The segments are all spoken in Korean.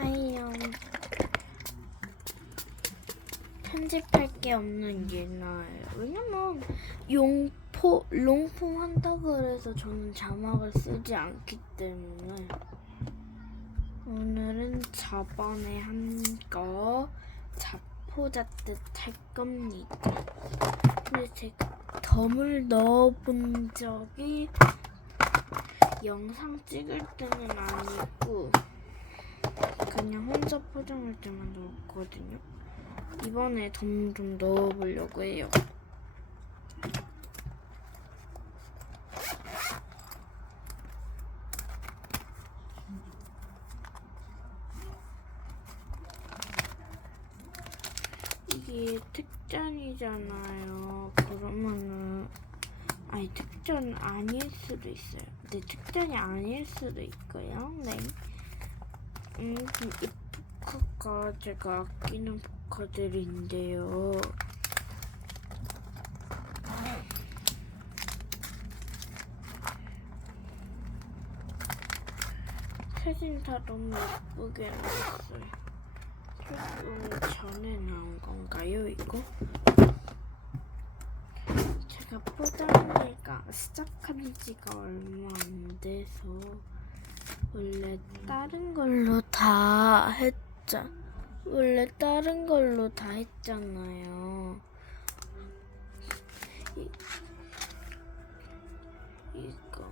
하이요. 편집할 게 없는 예나예요. 왜냐면 용포 롱폼 한다 그래서 저는 자막을 쓰지 않기 때문에 오늘은 저번에 한 거 자포자뜻 할 겁니다. 근데 제가 덤을 넣어본 적이 영상 찍을 때는 아니고 그냥 혼자 포장할 때만 넣었거든요. 이번에 덤 좀 넣어보려고 해요. 이게 특전이잖아요. 그러면은 아니 특전 아닐 수도 있어요. 네 특전이 아닐 수도 있고요. 네. 음, 이 포카가 제가 아끼는 포카들인데요. 사진 다 너무 예쁘게 나왔어요. 조금 전에 나온 건가요, 이거? 제가 포장이가 시작한 지가 얼마 안 돼서 원래 다른 걸로 다 했자 원래 다른 걸로 다 했잖아요. 이, 이거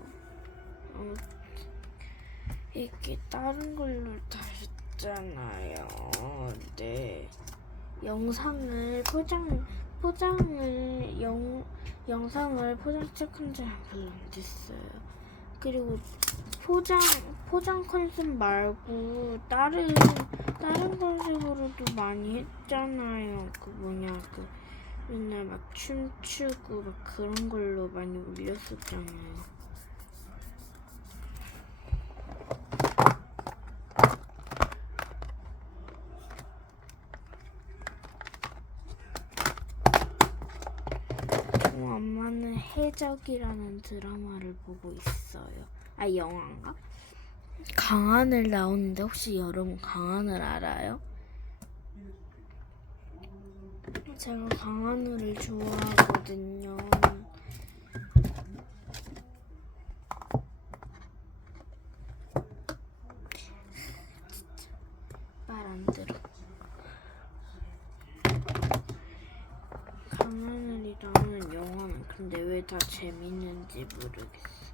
어, 이게 다른 걸로 다 했잖아요. 네. 영상을 포장 포장을 영 영상을 포장 시작한 지 별로 안 됐어요. 그리고 포장 포장 컨셉 말고 다른 다른 컨셉으로도 많이 했잖아요. 그 뭐냐 그 맨날 막 춤추고 막 그런 걸로 많이 올렸었잖아요. 저 엄마는 해적이라는 드라마를 보고 있어요. 아 영화인가? 강하늘 나오는데 혹시 여러분 강하늘 알아요? 제가 강하늘을 좋아하거든요. 말 안 들어. 강하늘이 나오는 영화는 근데 왜 다 재밌는지 모르겠어.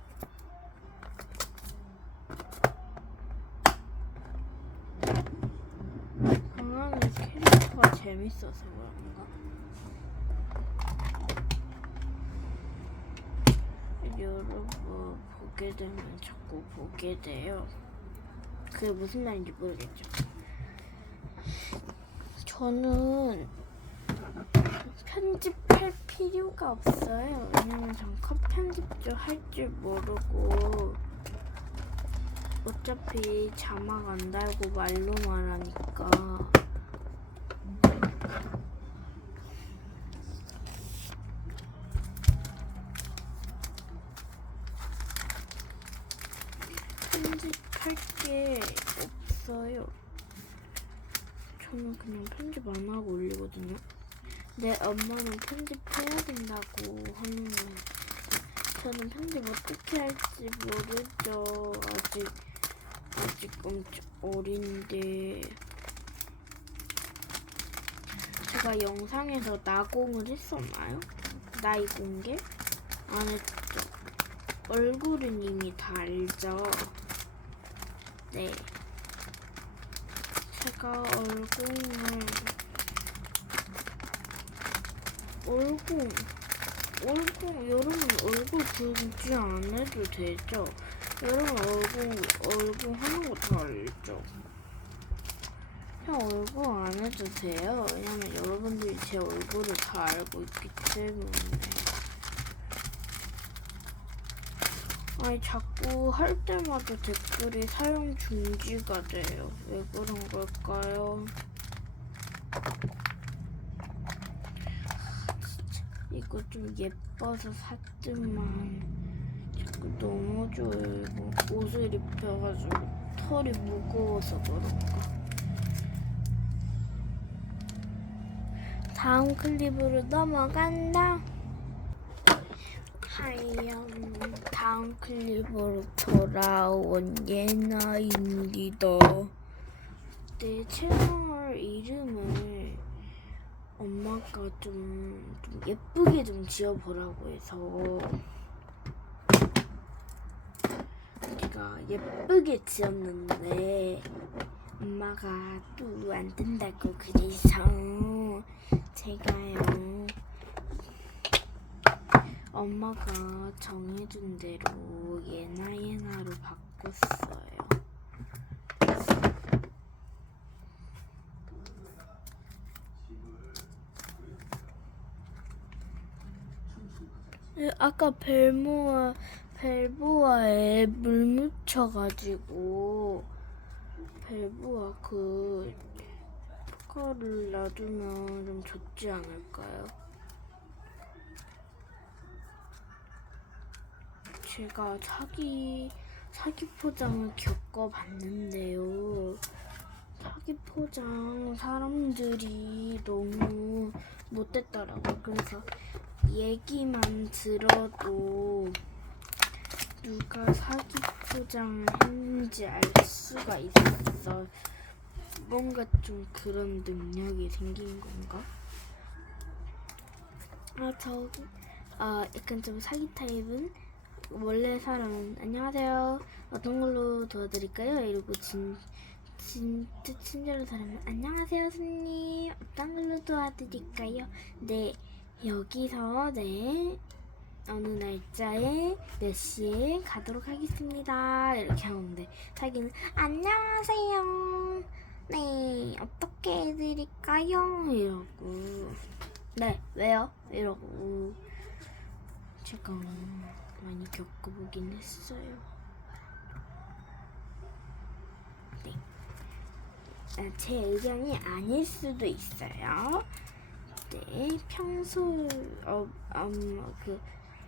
강하늘 캐릭터가 재밌어서 그런가? 여러분 보게 되면 자꾸 보게 돼요. 그게 무슨 말인지 모르겠죠. 저는 편집할 필요가 없어요. 왜냐면 전 컷 편집도 할 줄 모르고 어차피 자막 안 달고 말로 말 하니까 편집할 게 없어요. 저는 그냥 편집 안 하고 올리거든요. 내 엄마는 편집해야 된다고 하는 거예요. 저는 편집 어떻게 할지 모르죠. 아직 아직 엄청 어린데 제가 영상에서 나공을 했었나요? 나이 공개? 안 했죠. 얼굴은 이미 다 알죠. 네. 제가 얼굴을 얼굴 얼굴 여러분 얼굴 안 해도 되죠? 여러분 얼굴 얼굴 하는 거다 알죠? 그냥 얼굴 안 해도 돼요. 왜냐면 여러분들이 제 얼굴을 다 알고 있기 때문에. 아니 자꾸 할 때마다 댓글이 사용 중지가 돼요. 왜 그런 걸까요? 이거 좀 예뻐서 샀지만 자꾸 너무 졸고 옷을 입혀가지고 털이 무거워서 그런가. 다음 클립으로 넘어간다. 하얀 다음 클립으로 돌아온 예나입니다 내 채널 이름은 엄마가 좀, 좀 예쁘게 좀 지어보라고 해서 제가 예쁘게 지었는데 엄마가 또 안 된다고 그래서 제가요 엄마가 정해준 대로 예나 예나로 바꿨어요. 예, 아까 벨모아 벨보아에 물 묻혀가지고 벨보아 그 포카를 놔두면 좀 좋지 않을까요? 제가 사기 사기 포장을 겪어봤는데요. 사기 포장 사람들이 너무 못됐더라고요. 그래서 얘기만 들어도 누가 사기 포장을 했는지 알 수가 있어. 뭔가 좀 그런 능력이 생긴 건가? 아, 저기, 아, 약간 좀 사기 타입은 원래 사람은 안녕하세요. 어떤 걸로 도와드릴까요? 이러고 진, 진짜 친절한 사람은 안녕하세요, 손님. 어떤 걸로 도와드릴까요? 네, 여기서 네 어느 날짜에 몇 시에 가도록 하겠습니다. 이렇게 하는데 자기는 안녕하세요. 네 어떻게 해드릴까요? 이러고 네 왜요? 이러고 제가 많이 겪어보긴 했어요. 네. 아, 제 의견이 아닐 수도 있어요. 네, 평소 어, 음, 그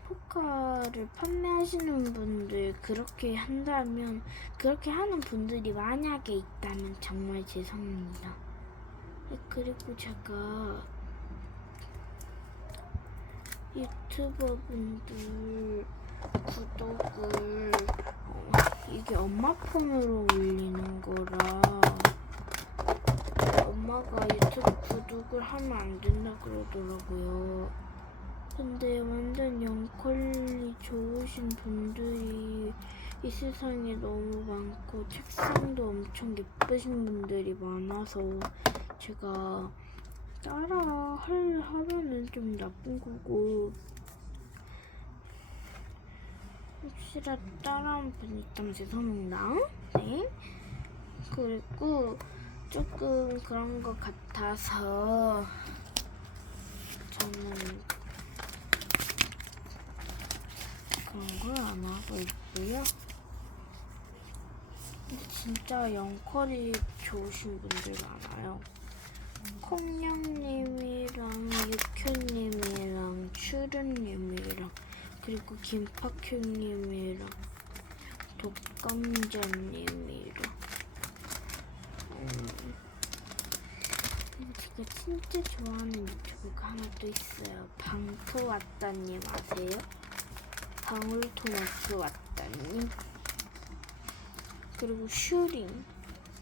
포카를 판매하시는 분들 그렇게 한다면 그렇게 하는 분들이 만약에 있다면 정말 죄송합니다. 네, 그리고 제가 유튜버 분들 구독을 어, 이게 엄마 폰으로 올리는 거라 엄마가 유튜브 구독을 하면 안 된다 그러더라고요. 근데 완전 영퀄리 좋으신 분들이 이 세상에 너무 많고 책상도 엄청 예쁘신 분들이 많아서 제가 따라 할 하면은 좀 나쁜 거고 혹시라도 따라한 분 있다면 죄송합니다. 네. 그리고 조금 그런 것 같아서 저는 그런 걸 안 하고 있고요. 진짜 영컬이 좋으신 분들 많아요. 콩냥님이랑 육효님이랑 추른님이랑 그리고 김파큐님이랑 독감자님이랑 음, 그리고 제가 진짜 좋아하는 유튜브가 하나 또 있어요. 방토 왔다님 아세요? 방울토마토 왔다님 그리고 슈링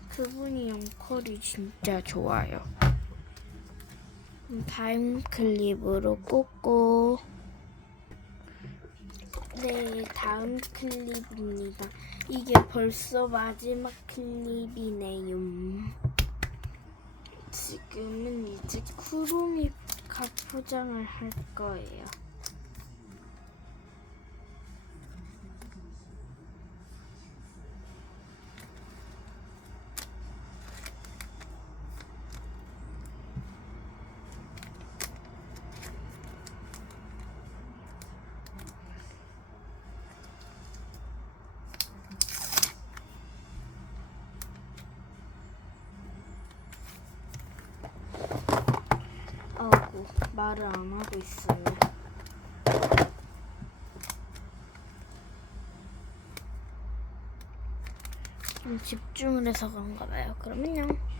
그분이 영컬이 진짜 좋아요. 다음 클립으로 꽂고 네 다음 클립입니다. 이게 벌써 마지막 클립이네요. 지금은 이제 쿠루미 가 포장을 할 거예요. 말을 안 하고 있어요. 좀 집중을 해서 그런가 봐요. 안녕.